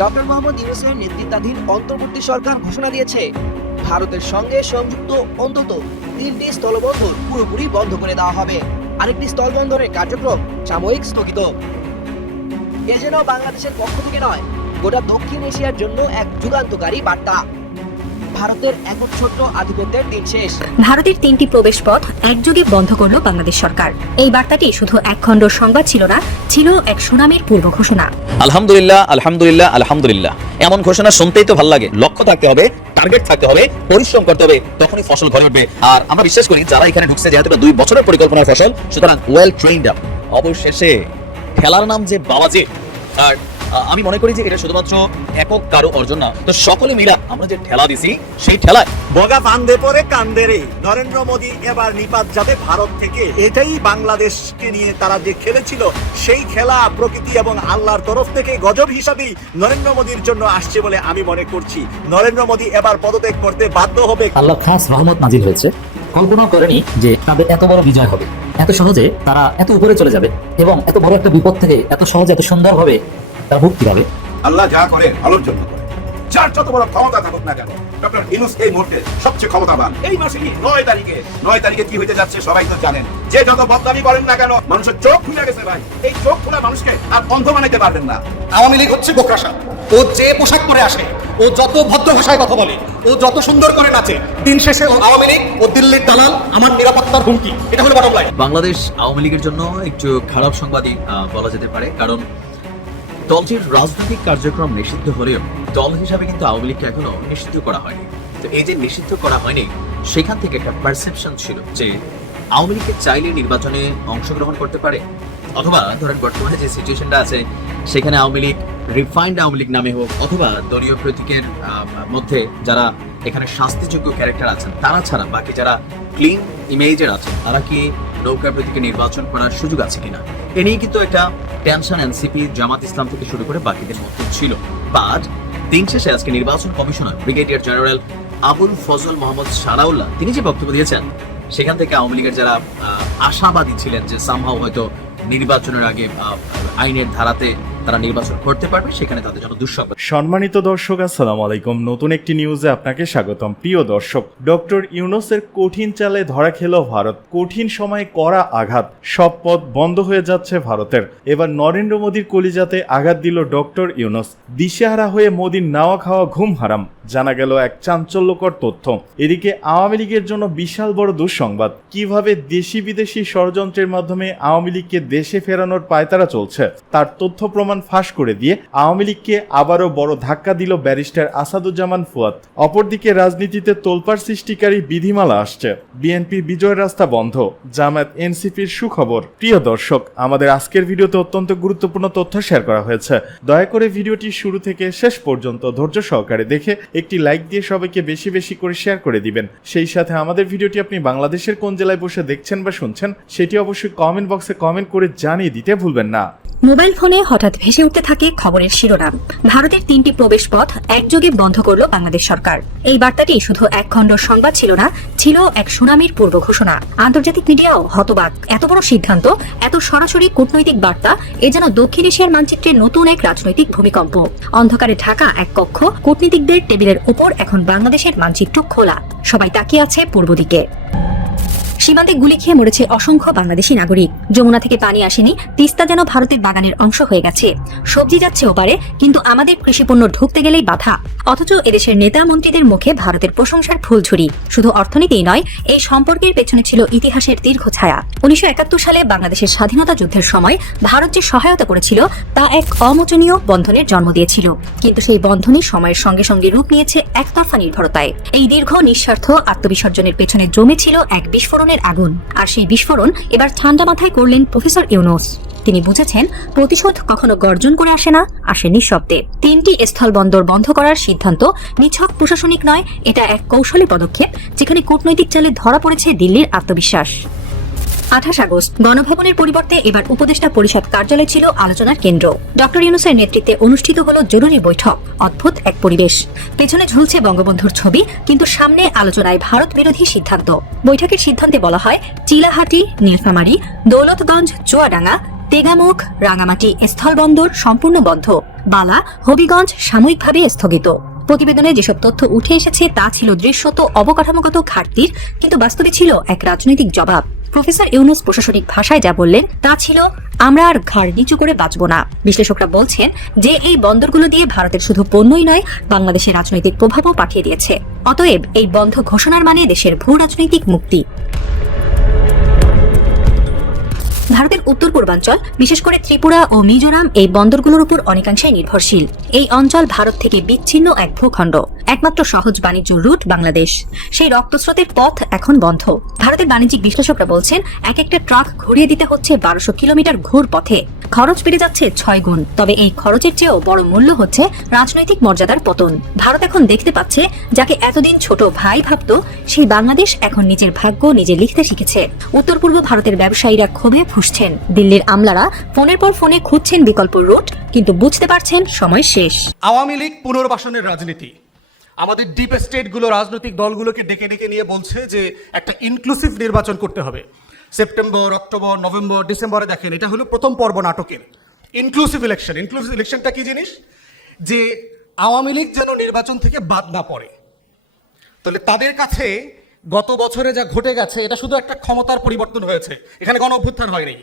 Doctor Mohammad ইউনুসের নেতৃত্বাধীন অন্তর্বর্তী সরকার ঘোষণা দিয়েছে। ভারতের সঙ্গে সংযুক্ত অন্তত তিনটি স্থলবন্দর পুরোপুরি বন্ধ করে দেওয়া হবে। আরেকটি স্থলবন্দরের কার্যক্রম সাময়িক স্থগিত। এ যেন বাংলাদেশের পক্ষ থেকে নয়, গোটা দক্ষিণ এশিয়ার জন্য এক যুগান্তকারী বার্তা। ভারতের একক ছোট্ট আধিপত্যের দিন শেষ। ভারতের তিনটি প্রবেশপথ একযোগে বন্ধ করল বাংলাদেশ সরকার। এই বার্তাটি শুধু এক খণ্ড সংবাদ ছিল না ছিল এক সুনামের পূর্ব ঘোষণা। আলহামদুলিল্লাহ আলহামদুলিল্লাহ আলহামদুলিল্লাহ। এমন ঘোষণা শুনতেই তো ভালো লাগে। লক্ষ্য থাকতে হবে টার্গেট থাকতে হবে পরিশ্রম করতে হবে তখনই ফসল ঘরে উঠবে। আর আমরা বিশ্বাস করি যারা এখানে ঢুকছে যেহেতু দুই বছরের পরিকল্পনার ফসল সুতরাং ওয়েল ট্রেন্ড অবশেষে খেলার নাম যে বাবাজি আর আমি মনে করি যে এটা শুধুমাত্র একক কারও অর্জন না। তো সকলে মিলা আমরা যে ঠেলা দিছি সেই ঠেলায় বগা বান্ধে পরে কান্দে রে। নরেন্দ্র মোদী এবার নিপাত যাবে ভারত থেকে। এটাই বাংলাদেশকে নিয়ে তারা যে খেলেছিল সেই খেলা প্রকৃতি এবং আল্লাহর তরফ থেকে গজব হিসাবেই নরেন্দ্র মোদীর জন্য আসছে বলে আমি মনে করছি। নরেন্দ্র মোদী এবার পদত্যাগ করতে বাধ্য হবে। আল্লাহ খাস রহমত নাজিল হয়েছে। কল্পনা করেনি যে তাদের এত বড় বিজয় হবে। এত সহজে তারা এত উপরে চলে যাবে এবং এত বড় একটা বিপদ থেকে এত সহজে এত সুন্দরভাবে তারা মুক্তি পাবে আল্লাহ যা করেন ভালোর জন্য করেন। যার যত বড় ক্ষমতা থাকুক না কেন ডক্টর ইনুস এই মুহূর্তে সবচেয়ে ক্ষমতাবান। এই মাসেরই নয় তারিখে। নয় তারিখে কি হইতে যাচ্ছে সবাই তো জানেন। যে যত বদনামি করেন না কেন মানুষের চোখ খুলে গেছে ভাই। এই চোখ খোলা মানুষকে আর বন্ধ বানাইতে পারবেন না। আওয়ামী লীগ হচ্ছে বোকরাসা ও যে পোশাক পরে আসে ও যত ভদ্র ভাষায় কথা বলে ও যত সুন্দর করে নাচে দিন শেষে ও আওয়ামী লীগ ও দিল্লির দালাল আমার নিরাপত্তার হুমকি। এটা হলো বটম লাইন বাংলাদেশ আওয়ামী লীগের জন্য একটু খারাপ সংবাদই আহ, বলা যেতে পারে। কারণ দলটির রাজনৈতিক কার্যক্রম নিষিদ্ধ হলেও দল হিসাবে কিন্তু আওয়ামী লীগকে এখনও নিষিদ্ধ করা হয়নি। তো এই যে নিষিদ্ধ করা হয়নি, সেখান থেকে একটা পারসেপশন ছিল যে আওয়ামী লীগকে চাইলে নির্বাচনে অংশগ্রহণ করতে পারে। অথবা ধরেন বর্তমানে যে সিচুয়েশনটা আছে, সেখানে আওয়ামী লীগ রিফাইন্ড আওয়ামী লীগ নামে হোক, অথবা দলীয় প্রতীকের মধ্যে যারা এখানে শাস্তিযোগ্য ক্যারেক্টার আছেন, তারা ছাড়া বাকি যারা ক্লিন ইমেজের আছেন, তারা কি নৌকা প্রতীকে নির্বাচন করার সুযোগ আছে কিনা? এ নিয়ে কিন্তু একটা টেনশন এনসিপি, জামাত ইসলাম থেকে শুরু করে বাকিদের মধ্যে ছিল। বাট দিন শেষে আজকে নির্বাচন commissioner, brigadier general Abul Fazal Mohammad Saraullah, তিনি যে বক্তব্য দিয়েছেন, সেখান থেকে আওয়ামী লীগের যারা আশাবাদী ছিলেন যে সামহাও হয়তো নির্বাচনের আগে আইনের ধারাতে তারা নির্বাচন করতে পারবে, সেখানে তাদের জন্য দুঃস্বপ্ন সম্মানিত দর্শক, আসসালামু আলাইকুম। নতুন একটি নিউজে আপনাকে স্বাগতম। প্রিয় দর্শক, ডক্টর ইউনুসের কঠিন চালে ধরা খেল ভারত। কঠিন সময়ে করা আঘাত। সব পথ বন্ধ হয়ে যাচ্ছে ভারতের। এবার নরেন্দ্র মোদীর কলিজাতে আঘাত দিল ডক্টর ইউনুস। দিশেহারা হয়ে মোদীর নাওয়া খাওয়া ঘুম হারাম। জানা গেল এক চাঞ্চল্যকর তথ্য। এদিকে আওয়ামী লীগের জন্য বিশাল বড় দুঃসংবাদ। কীভাবে দেশি বিদেশি ষড়যন্ত্রের মাধ্যমে আওয়ামী লীগকে দেশে ফেরানোর পায়তারা চলছে, তার তথ্য প্রমাণ ফাঁস করে দিয়ে আওয়ামী লীগকে আবারও বড় ধাক্কা দিল ব্যারিস্টার আসাদুজ্জামান ফুয়াদ। অপরদিকে রাজনীতিতে তোলপাড় সৃষ্টিকারী বিধিমালা আসছে। বিএনপির বিজয় রাস্তা বন্ধ, জামায়াত এনসিপির সুখবর। প্রিয় দর্শক, আমাদের আজকের ভিডিওতে অত্যন্ত গুরুত্বপূর্ণ তথ্য শেয়ার করা হয়েছে। দয়া করে ভিডিওটি শুরু থেকে শেষ পর্যন্ত ধৈর্য সহকারে দেখে একটি লাইক দিয়ে সবাইকে বেশি বেশি করে শেয়ার করে দিবেন। সেই সাথে আমাদের ভিডিওটি আপনি বাংলাদেশের কোন জেলায় বসে দেখছেন বা শুনছেন, সেটি অবশ্যই কমেন্ট বক্সে কমেন্ট করে জানিয়ে দিতে ভুলবেন না। মোবাইল ফোনে হঠাৎ ভেসে উঠতে থাকে খবরের শিরোনাম। ভারতের তিনটি প্রবেশ পথ একযোগে বন্ধ করল বাংলাদেশ সরকার। এই বার্তাটি শুধু এক খণ্ড সংবাদ ছিল না, ছিল এক সুনামির পূর্ব ঘোষণা। আন্তর্জাতিক মিডিয়াও হতবাক। এত বড় সিদ্ধান্ত, এত সরাসরি কূটনৈতিক বার্তা, এ যেন দক্ষিণ এশিয়ার মানচিত্রে নতুন এক রাজনৈতিক ভূমিকম্প। অন্ধকারে ঢাকা এক কক্ষ, কূটনীতিকদের টেবিলের ওপর এখন বাংলাদেশের মানচিত্র খোলা। সবাই তাকিয়ে আছে পূর্ব দিকে। সীমান্তে গুলি খেয়ে মরেছে অসংখ্য বাংলাদেশি নাগরিক। যমুনা থেকে পানি আসেনি, তিস্তা যেন ভারতের বাগানের অংশ হয়ে গেছে। সবজি যাচ্ছে ওপারে, কিন্তু আমাদের কৃষিপণ্য ঢুকতে গেলেই বাধা। অথচ এদেশের নেতা মন্ত্রীদের মুখে ভারতের প্রশংসার ফুলঝুরি। শুধু অর্থনীতিই নয়, এই সম্পর্কের পেছনে ছিল ইতিহাসের দীর্ঘ ছায়া। উনিশশো একাত্তর সালে বাংলাদেশের স্বাধীনতা যুদ্ধের সময় ভারত যে সহায়তা করেছিল, তা এক অমোচনীয় বন্ধনের জন্ম দিয়েছিল। কিন্তু সেই বন্ধনই সময়ের সঙ্গে সঙ্গে রূপ নিয়েছে একতরফা নির্ভরতায়। এই দীর্ঘ, নিঃস্বার্থ আত্মবিসর্জনের পেছনে জমেছিল এক বিস্ফোরণের আগুন। আর সেই বিস্ফোরণ এবার ঠান্ডা মাথায় করলেন প্রফেসর ইউনুস। তিনি বুঝেছেন, প্রতিশোধ কখনো গর্জন করে আসে না, আসে নিঃশব্দে। তিনটি স্থল বন্দর বন্ধ করার সিদ্ধান্ত নিছক প্রশাসনিক নয়, এটা এক কৌশলী পদক্ষেপ, যেখানে কূটনৈতিক চালে ধরা পড়েছে দিল্লির আত্মবিশ্বাস। আঠাশ আগস্ট গণভবনের পরিবর্তে এবার উপদেষ্টা পরিষদ কার্যালয় ছিল আলোচনার কেন্দ্র। ডক্টর ইউনুসের নেতৃত্বে অনুষ্ঠিত হল জরুরি বৈঠক। অদ্ভুত এক পরিবেশ। পেছনে ঝুলছে বঙ্গবন্ধুর ছবি, কিন্তু সামনে আলোচনায় ভারত বিরোধী সিদ্ধান্ত। বৈঠকের সিদ্ধান্তে বলা হয়, চিলাহাটি, নীলফামারী, দৌলতগঞ্জ, চুয়াডাঙ্গা, তেগামুখ, রাঙামাটি স্থলবন্দর সম্পূর্ণ বন্ধ। বালা, হবিগঞ্জ সাময়িকভাবে স্থগিত। প্রতিবেদনে যেসব তথ্য উঠে এসেছে, তা ছিল দৃশ্যত অবকাঠামোগত ঘাটতির, কিন্তু বাস্তবে ছিল এক রাজনৈতিক জবাব। প্রফেসর ইউনুস প্রশাসনিক ভাষায় যা বললেন, তা ছিল, আমরা আর ঘাড় নিচু করে বাঁচব না। বিশ্লেষকরা বলছেন যে, এই বন্দরগুলো দিয়ে ভারতের শুধু পণ্যই নয়, বাংলাদেশের রাজনৈতিক প্রভাবও পাঠিয়ে দিয়েছে। অতএব এই বন্ধ ঘোষণার মানে দেশের ভূ রাজনৈতিক মুক্তি। ভারতের উত্তর পূর্বাঞ্চল, বিশেষ করে ত্রিপুরা ও মিজোরাম, এই বন্দরগুলোর উপর অনেকাংশেই নির্ভরশীল। এই অঞ্চল ভারত থেকে বিচ্ছিন্ন এক ভূখণ্ড, একমাত্র সহজ বাণিজ্য রুট বাংলাদেশ। সেই রক্তস্রোতের পথ এখন বন্ধ। ভারতের বাণিজ্যিক বিশ্লেষকরা বলছেন এক একটা ট্রাক ঘুরিয়ে দিতে হচ্ছে বারোশো কিলোমিটার ঘুর পথে। খরচ বেড়ে যাচ্ছে ছয় গুণ, তবে এই খরচের চেয়েও বড় মূল্য হচ্ছে রাজনৈতিক মর্যাদার পতন। ভারত এখন দেখতে পাচ্ছে, যাকে এতদিন ছোট ভাই ভাবত, সেই বাংলাদেশ এখন নিজের ভাগ্য নিজে লিখতে শিখেছে। উত্তর পূর্ব ভারতের ব্যবসায়ীরা ক্ষোভে ফুসছেন দিল্লির আমলারা ফোনের পর ফোনে খুঁজছেন বিকল্প রুট, কিন্তু বুঝতে পারছেন সময় শেষ। আওয়ামী লীগ পুনর্বাসনের রাজনীতি। আমাদের ডিপ স্টেটগুলো রাজনৈতিক দলগুলোকে ডেকে ডেকে নিয়ে বলছে যে একটা ইনক্লুসিভ নির্বাচন করতে হবে। সেপ্টেম্বর, অক্টোবর, নভেম্বর, ডিসেম্বরে দেখেন, এটা হলো প্রথম পর্ব নাটকের। ইনক্লুসিভ ইলেকশন ইনক্লুসিভ ইলেকশনটা কি জিনিস? যে আওয়ামী লীগ যেন নির্বাচন থেকে বাদ না পড়ে। তাহলে তাদের কাছে গত বছরে যা ঘটে গেছে, এটা শুধু একটা ক্ষমতার পরিবর্তন হয়েছে। এখানে গণ অভ্যুত্থান হয়নি।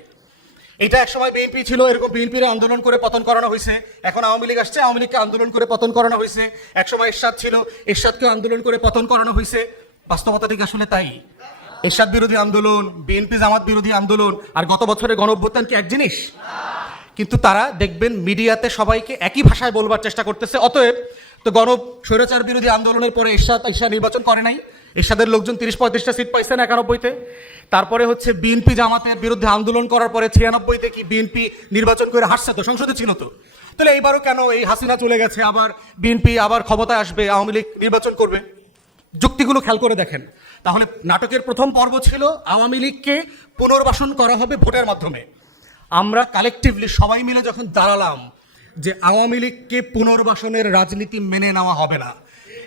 এটা একসময় বিএনপি ছিল, এরকম বিএনপির আন্দোলন করে পতন করানো হয়েছে। এখন আওয়ামী লীগ আসছে, আওয়ামী লীগকে আন্দোলন করে পতন করানো হয়েছে। একসময় এরশাদ ছিল, এরশাদকে আন্দোলন করে পতন করানো হয়েছে। বাস্তবতা ঠিক আসলে তাই। এরশাদ বিরোধী আন্দোলন বিএনপি জামাত বিরোধী আন্দোলন, আর গত বছরের গণ অভ্যুত্থান কি এক জিনিস? কিন্তু তারা দেখবেন মিডিয়াতে সবাইকে একই ভাষায় বলবার চেষ্টা করতেছে। অতএব তো গণ স্বৈরাচার বিরোধী আন্দোলনের পরে এরশাদ এরশাদ নির্বাচন করে নাই। এরশাদের লোকজন তিরিশ পঁয়ত্রিশটা সিট পাইছেন একানব্বইতে। তারপরে হচ্ছে বিএনপি জামাতের বিরুদ্ধে আন্দোলন করার পরে ছিয়ানব্বইতে কি বিএনপি নির্বাচন করে হাসছে তো? সংসদে ছিল তো। তাহলে এইবারও কেন এই হাসিনা চলে গেছে? আবার বিএনপি আবার ক্ষমতায় আসবে, আওয়ামী লীগ নির্বাচন করবে? যুক্তিগুলো খেয়াল করে দেখেন। তাহলে নাটকের প্রথম পর্ব ছিল আওয়ামী লীগকে পুনর্বাসন করা হবে ভোটের মাধ্যমে। আমরা কালেকটিভলি সবাই মিলে যখন দাঁড়ালাম যে আওয়ামী লীগকে পুনর্বাসনের রাজনীতি মেনে নেওয়া হবে না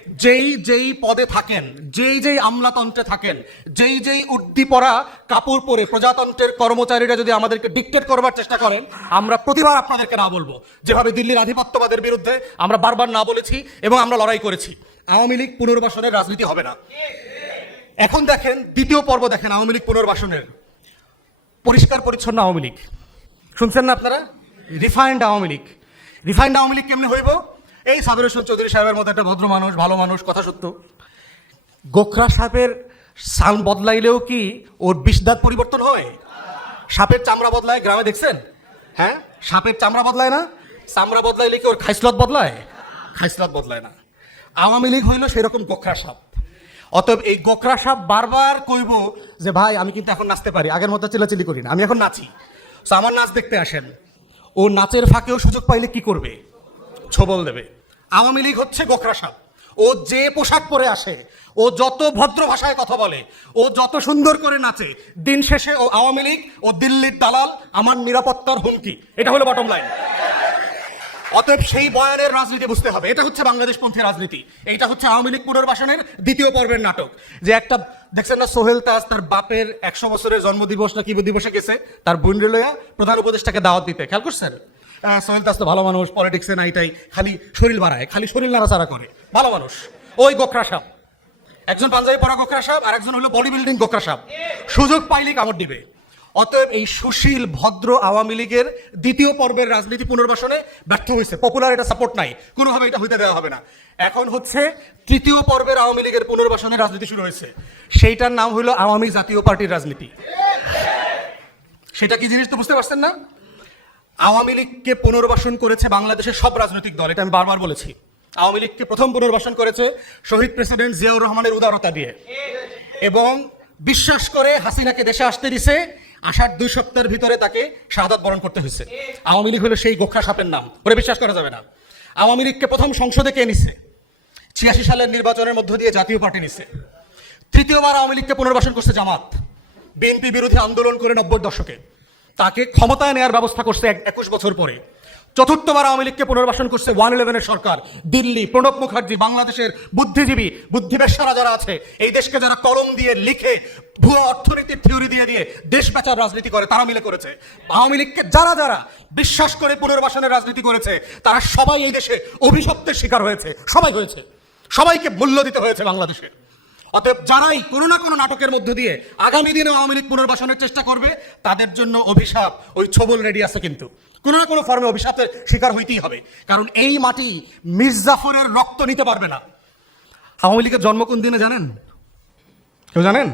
যেই যেই পদে থাকেন, যেই যেই আমলাতন্ত্রে থাকেন, যেই যেই উদ্দীপরা কাপড় পরে প্রজাতন্ত্রের কর্মচারীরা যদি আমাদেরকে ডিকটেট করবার চেষ্টা করেন, আমরা প্রতিবার আপনাদেরকে না বলব। যেভাবে দিল্লির আধিপত্যবাদের বিরুদ্ধে আমরা বারবার না বলেছি এবং আমরা লড়াই করেছি। আওয়ামী লীগ পুনর্বাসনের রাজনীতি হবে না। এখন দেখেন, দ্বিতীয় পর্ব দেখেন আওয়ামী লীগ পুনর্বাসনের। পরিষ্কার পরিচ্ছন্ন আওয়ামী লীগ। শুনছেন না আপনারা? রিফাইন্ড আওয়ামী লীগ। রিফাইন্ড আওয়ামী লীগ কেমনে হইব? এই সাবির হোসেন চৌধুরী সাহেবের মতো একটা ভদ্র মানুষ, ভালো মানুষ, কথা সত্য। গোখরা সাহেবের সাল বদলাইলেও কি ওর বিষদাঁত পরিবর্তন হয়? সাপের চামড়া বদলায়, গ্রামে দেখছেন? হ্যাঁ? সাপের চামড়া বদলায় না? চামড়া বদলাইলে কি ওর খাইসলত বদলায়? খাইসলত বদলায় না। আওয়ামী লীগ হইল সেরকম গোখরা সাপ। অতএব এই গোখরা সাপ বারবার কইব যে, ভাই, আমি কিন্তু এখন নাচতে পারি। আগের মতো চিলাচিলি করি না। আমি এখন নাচি। তো আমার নাচ দেখতে আসেন। ও নাচের ফাঁকেও সুযোগ পাইলে কি করবে? ছবল দেবে। আওয়ামী লীগ হচ্ছে গোখরা সাপ। ও যে পোশাক পরে আসে, ও যত ভদ্র ভাষায় কথা বলে, ও যত সুন্দর করে নাচে, দিন শেষে ও আওয়ামী লীগ ও দিল্লির দালাল আমার নিরাপত্তার হুমকি। এটা হলো বটম লাইন অতএব সেই বয়ানের রাজনীতি বুঝতে হবে। এটা হচ্ছে বাংলাদেশ পন্থী রাজনীতি। এইটা হচ্ছে আওয়ামী লীগ পুনর্বাসনের দ্বিতীয় পর্বের নাটক। যে একটা, দেখছেন না, সোহেল তাজ তার বাপের একশো বছরের জন্মদিবস না কি দিবসে গেছে? তার বোন লইয়া প্রধান উপদেষ্টাকে দাওয়াত দিতে। খেয়াল করছেন? সোহেল তাজ তো ভালো মানুষ পলিটিক্সে নাইটাই খালি শরীর বাড়ায়, খালি শরীর নাড়াচাড়া করে। ভালো মানুষ। ওই গোখরা সাপ। একজন পাঞ্জাবি পরা গোখরা সাহেব আর একজন হলো বডি বিল্ডিং গোখরা সাহেব সুযোগ পাইলেই কামড় দিবে। অতএব এই সুশীল, ভদ্র আওয়ামী লীগের দ্বিতীয় পর্বের রাজনীতি পুনর্বাসনে ব্যর্থ হয়েছে। পপুলার এটা সাপোর্ট নাই। কোনোভাবে এটা হইতে দেওয়া হবে না। এখন হচ্ছে তৃতীয় পর্বের আওয়ামী লীগের পুনর্বাসনের রাজনীতি শুরু হয়েছে। সেইটার নাম হলো আওয়ামী জাতীয় পার্টির রাজনীতি। সেটা কি জিনিস তো বুঝতে পারছেন না? আওয়ামী লীগকে পুনর্বাসন করেছে বাংলাদেশের সব রাজনৈতিক দল, এটা আমি বারবার বলেছি। আওয়ামী লীগকে প্রথম পুনর্বাসন করেছে শহীদ প্রেসিডেন্ট জিয়াউর রহমানের উদারতা দিয়ে। এবং বিশ্বাস করে হাসিনাকে দেশে আসতে দিছে আসার দুই সপ্তাহের ভিতরে তাকে শাহাদাত বরণ করতে হয়েছে। আওয়ামী লীগ হলো সেই গোখরা সাপের নাম, ওরে বিশ্বাস করা যাবে না। আওয়ামী লীগকে প্রথম সংসদে কে নিছে? ছিয়াশি সালের নির্বাচনের মধ্য দিয়ে জাতীয় পার্টি নিছে। তৃতীয়বার আওয়ামী লীগকে পুনর্বাসন করছে জামাত। বিএনপি বিরোধী আন্দোলন করে নব্বই দশকে। তাকে ক্ষমতায় নেওয়ার ব্যবস্থা করছে এক- একুশ বছর পরে। চতুর্থবার আওয়ামী লীগকে পুনর্বাসন করছে ওয়ান ইলেভেনের সরকার। দিল্লি, প্রণব মুখার্জি বাংলাদেশের বুদ্ধিজীবী, বুদ্ধিবেশারা যারা আছে, এই দেশকে যারা কলম দিয়ে লিখে ভুয়া অর্থনীতির থিওরি দিয়ে দিয়ে দেশ বেচার রাজনীতি করে, তারা মিলে করেছে। আওয়ামী লীগকে যারা যারা বিশ্বাস করে পুনর্বাসনের রাজনীতি করেছে, তারা সবাই এই দেশে অভিশপ্তের শিকার হয়েছে। সবাই হয়েছে। সবাইকে মূল্য দিতে হয়েছে বাংলাদেশে। অতএব যারাই কোনো না কোনো নাটকের মধ্য দিয়ে আগামী দিনে আওয়ামী লীগ পুনর্বাসনের চেষ্টা করবে, তাদের জন্য অভিশাপ ওই ছবল রেডি আছে কিন্তু। কোনো না কোনো ফর্মে অভিশাপের শিকার হইতেই হবে। কারণ এই মাটি মির্জাফরের রক্ত নিতে পারবে না। আওয়ামী লীগের জন্ম কোন দিনে জানেন? কেউ জানেন?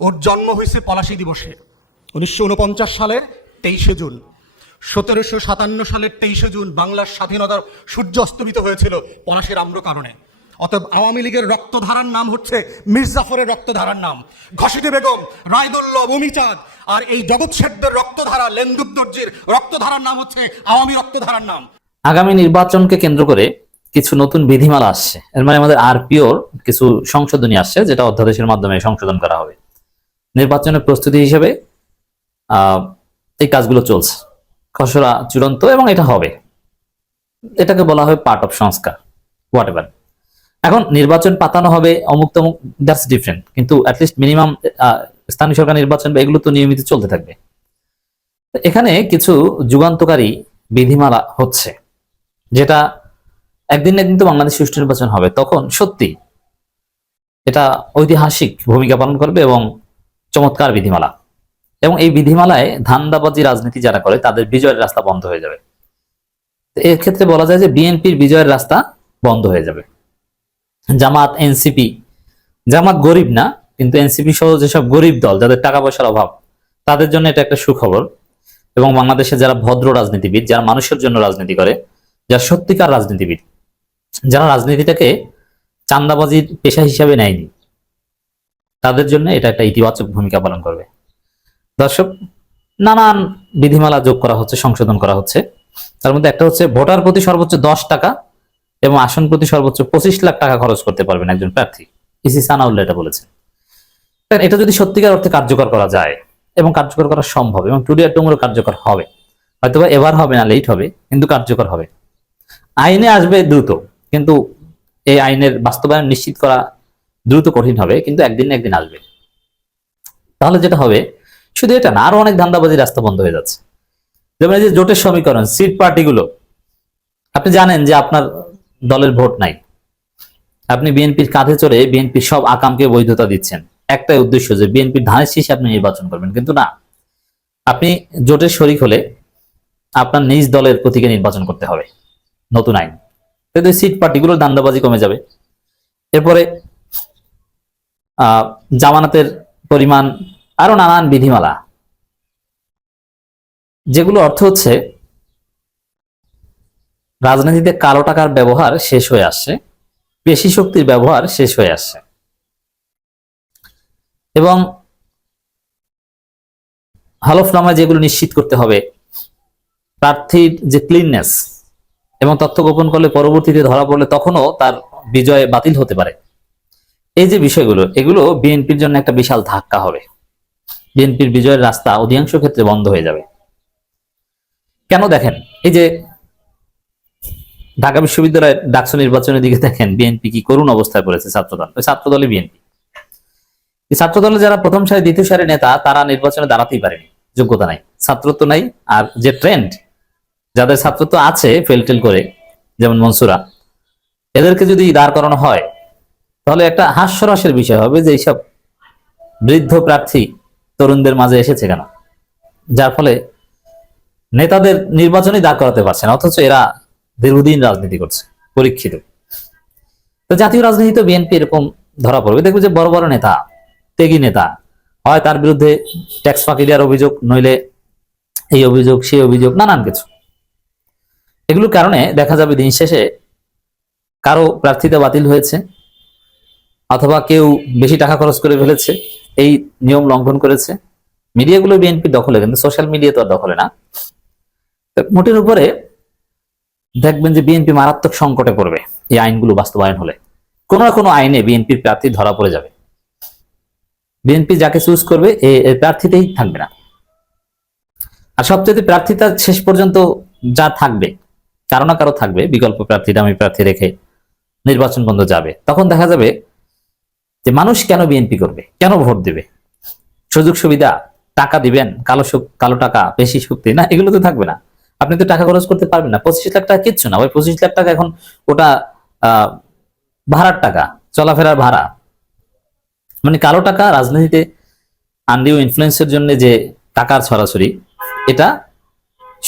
ওর জন্ম হয়েছে পলাশী দিবসে, উনিশশো উনপঞ্চাশ সালের তেইশে জুন। সতেরোশো সাতান্ন সালের তেইশে জুন বাংলার স্বাধীনতার সূর্য অস্তমিত হয়েছিল পলাশীর আম্র কারণে অতএব আওয়ামী লীগের রক্তধারার নাম হচ্ছে মির্জাফরের রক্তধারার নাম। ঘসিটি বেগম রায়দুল্লভ অমিচাঁদ আর এই জগৎ শেঠদের রক্তধারা, লেন্দুক দর্জির রক্তধারার নাম হচ্ছে আওয়ামী রক্তধারার নাম। আগামী নির্বাচনকে কেন্দ্র করে কিছু নতুন বিধিমালা আসছে। এর মানে আমাদের আরপিওর কিছু সংশোধনী আসছে, যেটা অধ্যাদেশের মাধ্যমে সংশোধন করা হবে। নির্বাচনের প্রস্তুতি হিসেবে এই কাজগুলো চলছে। খসড়া চূড়ান্ত এবং এটা হবে। এটাকে বলা হয় পার্ট অফ সংস্কার হোয়াট এভার এখন নির্বাচন পাতানো হবে, অমুক তমুক দ্যাটস ডিফারেন্ট কিন্তু অ্যাটলিস্ট মিনিমাম স্থানীয় সরকার নির্বাচন বা এগুলো তো নিয়মিত চলতে থাকবে। এখানে কিছু যুগান্তকারী বিধিমালা হচ্ছে, যেটা একদিন একদিন তো বাংলাদেশ সুষ্ঠু নির্বাচন হবে। তখন সত্যি এটা ঐতিহাসিক ভূমিকা পালন করবে এবং চমৎকার বিধিমালা। এবং এই বিধিমালায় ধান্দাবাজি রাজনীতি যারা করে, তাদের বিজয়ের রাস্তা বন্ধ হয়ে যাবে। তো এর ক্ষেত্রে বলা যায় যে বিএনপির বিজয়ের রাস্তা বন্ধ হয়ে যাবে। জামাত এনসিপি। জামাত গরিব না, কিন্তু এনসিপি সহ যেসব গরিব দল, যাদের টাকা পয়সার অভাব, তাদের জন্য এটা একটা সুখবর। এবং বাংলাদেশে যারা ভদ্র রাজনীতিবিদ, যারা মানুষের জন্য রাজনীতি করে, যারা সত্যিকার রাজনীতিবিদ, যারা রাজনীতিটাকে চান্দাবাজির পেশা হিসাবে নেয়নি, তাদের জন্য এটা একটা ইতিবাচক ভূমিকা পালন করবে। দর্শক, নানান বিধিমালা যোগ করা হচ্ছে, সংশোধন করা হচ্ছে। তার মধ্যে একটা হচ্ছে, ভোটার প্রতি সর্বোচ্চ দশ টাকা এবং আসন প্রতি সর্বোচ্চ পঁচিশ লাখ টাকা খরচ করতে পারবেন একজন প্রার্থী। ইসি সানাউল্লাহ এটা বলেছেন। এটা যদি সত্যিকার অর্থে কার্যকর করা যায় এবং কার্যকর করা সম্ভব এবং টুডিয়ার টুমোরও কার্যকর হবে, হয়তোবা এবার হবে না লেট হবে, কিন্তু কার্যকর হবে। আইনে আসবে দ্রুত, কিন্তু এই আইনের বাস্তবায়ন নিশ্চিত করা দ্রুত কঠিন হবে, কিন্তু একদিন একদিন আসবে। তাহলে যেটা হবে, শুধু এটা না, আরও অনেক ধান্দাবাজি রাস্তা বন্ধ হয়ে যাচ্ছে। যেমন এই যে জোটের সমীকরণ, সিট পার্টিগুলো, আপনি জানেন যে আপনার দলের ভোট নাই। আপনি বিএনপির কাঁধে চড়ে বিএনপির সব আকামকে বৈধতা দিচ্ছেন। একটাই উদ্দেশ্য যে বিএনপির ধানের শীষে আপনি নির্বাচন করবেন। কিন্তু না, আপনি জোটের শরিক হলে আপনার নিজ দলের প্রতীকে নির্বাচন করতে হবে। নতুন আইন। কিন্তু সিট পার্টিগুলোর দান্দাবাজি কমে যাবে। এরপরে জামানাতের পরিমাণ আরও নানান বিধিমালা। যেগুলো অর্থ হচ্ছে রাজনীতিতে কালো টাকার ব্যবহার শেষ হয়ে আসছে পেশি শক্তির ব্যবহার শেষ হয়ে আসছে এবং হলফনামায় যেগুলো নিশ্চিত করতে হবে, প্রার্থীর যে ক্লিননেস এবং তথ্য গোপন করলে পরবর্তীতে ধরা পড়লে তখনও তার বিজয় বাতিল হতে পারে। এই যে বিষয়গুলো, এগুলো বিএনপির জন্য একটা বিশাল ধাক্কা হবে। বিএনপির বিজয়ের রাস্তা অধিকাংশ ক্ষেত্রে বন্ধ হয়ে যাবে। কেন দেখেন, এই যে ঢাকা বিশ্ববিদ্যালয়ের ডাকসু নির্বাচনের দিকে দেখেন বিএনপি কি করুণ অবস্থায় পড়েছে ছাত্রদল, ওই ছাত্রদলই বিএনপি এই ছাত্রদলের যারা প্রথম সারি দ্বিতীয় সারি নেতা, তারা নির্বাচনে দাঁড়াতেই পারেনি, যোগ্যতা নাই, ছাত্রত্ব নাই, আর যে ট্রেন্ড যাদের ছাত্রত্ব আছে ফেলটেল করে, যেমন মনসুরা, এদেরকে যদি দাঁড় করানো হয়, তাহলে একটা হাস্যরসের বিষয় হবে যে এইসব বৃদ্ধ প্রার্থী তরুণদের মাঝে এসেছে কেন? যার ফলে নেতাদের নির্বাচনই দাঁড় করাতে পারছে না, অথচ এরা দীর্ঘদিন রাজনীতি করছে, পরীক্ষিত। তো জাতীয় রাজনীতিতে বিএনপি এরকম ধরা পড়বে। দেখবে যে বড় বড় নেতা, ত্যাগী নেতা, হয় তার বিরুদ্ধে ট্যাক্স ফাঁকি দেওয়ার অভিযোগ, নইলে এই অভিযোগ, সেই অভিযোগ, নানান কিছু। এগুলোর কারণে দেখা যাবে দিন শেষে কারও প্রার্থিতা বাতিল হয়েছে, অথবা কেউ বেশি টাকা খরচ করে ফেলেছে, এই নিয়ম লঙ্ঘন করেছে। মিডিয়াগুলো বিএনপি দখলে, কিন্তু সোশ্যাল মিডিয়া তো আর দখলে না। মোটের উপরে দেখবেন যে বিএনপি মারাত্মক সংকটে পড়বে। এই আইনগুলো বাস্তবায়ন হলে। কোনো না কোনো আইনে বিএনপির প্রার্থী ধরা পড়ে যাবে। বিএনপি যাকে চুজ করবে, এ এ প্রার্থীতেই থাকবে না। আর সবচেয়ে প্রার্থীতা শেষ পর্যন্ত যা থাকবে, কারও না কারও থাকবে, বিকল্প প্রার্থী, দামি প্রার্থী রেখে নির্বাচন বন্ধ যাবে। তখন দেখা যাবে যে মানুষ কেন বিএনপি করবে, কেন ভোট দেবে? সুযোগ সুবিধা, টাকা দিবেন, কালো কালো টাকা, বেশি শক্তি, না, এগুলো তো থাকবে না। আপনি তো টাকা খরচ করতে পারবেন না। পঁচিশ লাখ টাকা কিচ্ছু না। ওই পঁচিশ লাখ টাকা এখন ওটা ভাড়ার টাকা, চলাফেরার ভাড়া। মানে কালো টাকা রাজনীতিতে আন্ডিও ইনফ্লুয়েন্সের জন্য যে টাকার সরাসরি এটা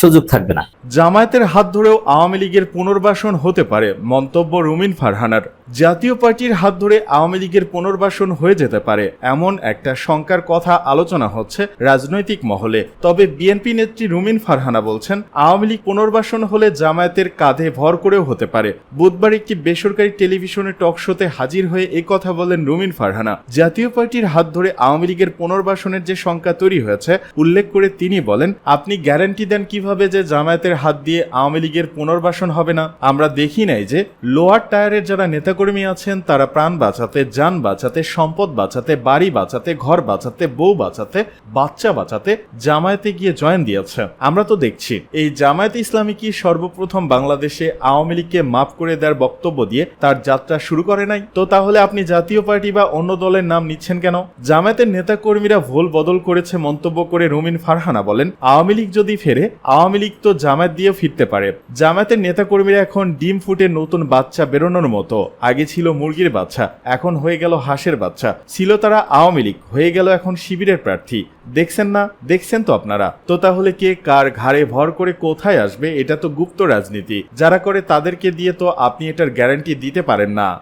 সুযোগ থাকবে না। জামায়াতের হাত ধরেও আওয়ামী লীগের পুনর্বাসন হতে পারে মন্তব্য রুমিন ফারহানার। জাতীয় পার্টির হাত ধরে আওয়ামী লীগের পুনর্বাসন হয়ে যেতে পারে এমন একটা শঙ্কার কথা আলোচনা হচ্ছে রাজনৈতিক মহলে। তবে বিএনপি নেত্রী রুমিন ফারহানা বলছেন, আওয়ামী লীগ পুনর্বাসন হলে জামায়াতের কাঁধে ভর করেও হতে পারে। বুধবার একটি বেসরকারি টেলিভিশনে টক শোতে হাজির হয়ে এ কথা বলেন রুমিন ফারহানা। জাতীয় পার্টির হাত ধরে আওয়ামী লীগের পুনর্বাসনের যে শঙ্কা তৈরি হয়েছে, উল্লেখ করে তিনি বলেন, আপনি গ্যারান্টি দেন কীভাবে যে জামায়াতের হাত দিয়ে আওয়ামী লীগের পুনর্বাসন হবে না, আমরা দেখি নাই যে লোয়ার টায়ারের যারা নেতাকর্মী আছেন, তারা প্রাণ বাঁচাতে, যান বাঁচাতে, সম্পদ বাঁচাতে, বাড়ি বাঁচাতে, ঘর বাঁচাতে, বউ বাঁচাতে, বাচ্চা বাঁচাতে জামায়াতে গিয়ে জয়েন দিয়েছে। আমরা তো দেখছি, এই জামায়াত ইসলামী কি সর্বপ্রথম বাংলাদেশে আওয়ামী লীগকে মাফ করে দেওয়ার বক্তব্য দিয়ে তার যাত্রা শুরু করে নাই? তো তাহলে আপনি জাতীয় পার্টি বা অন্য দলের নাম নিচ্ছেন কেন? জামায়াতের নেতাকর্মীরা ভুল বদল করেছে মন্তব্য করে রুমিন ফারহানা বলেন, আওয়ামী লীগ যদি ফেরে আওয়ামী লীগ তো জামায়াত দিয়েও ফিরতে পারে। জামায়াতের নেতাকর্মীরা এখন ডিম ফুটে নতুন বাচ্চা বেরোনোর মতো। আগে ছিল মুরগির বাচ্চা, এখন হয়ে গেল হাঁসের বাচ্চা। ছিল তারা আওয়ামী লীগ, হয়ে গেল এখন শিবিরের প্রার্থী। দেখছেন না? দেখছেন তো আপনারা? তো তাহলে কে কার ঘাড়ে ভর করে কোথায় আসবে? এটা তো গুপ্ত রাজনীতি। যারা করে তাদেরকে দিয়ে তো আপনি এটার গ্যারান্টি দিতে পারেন না।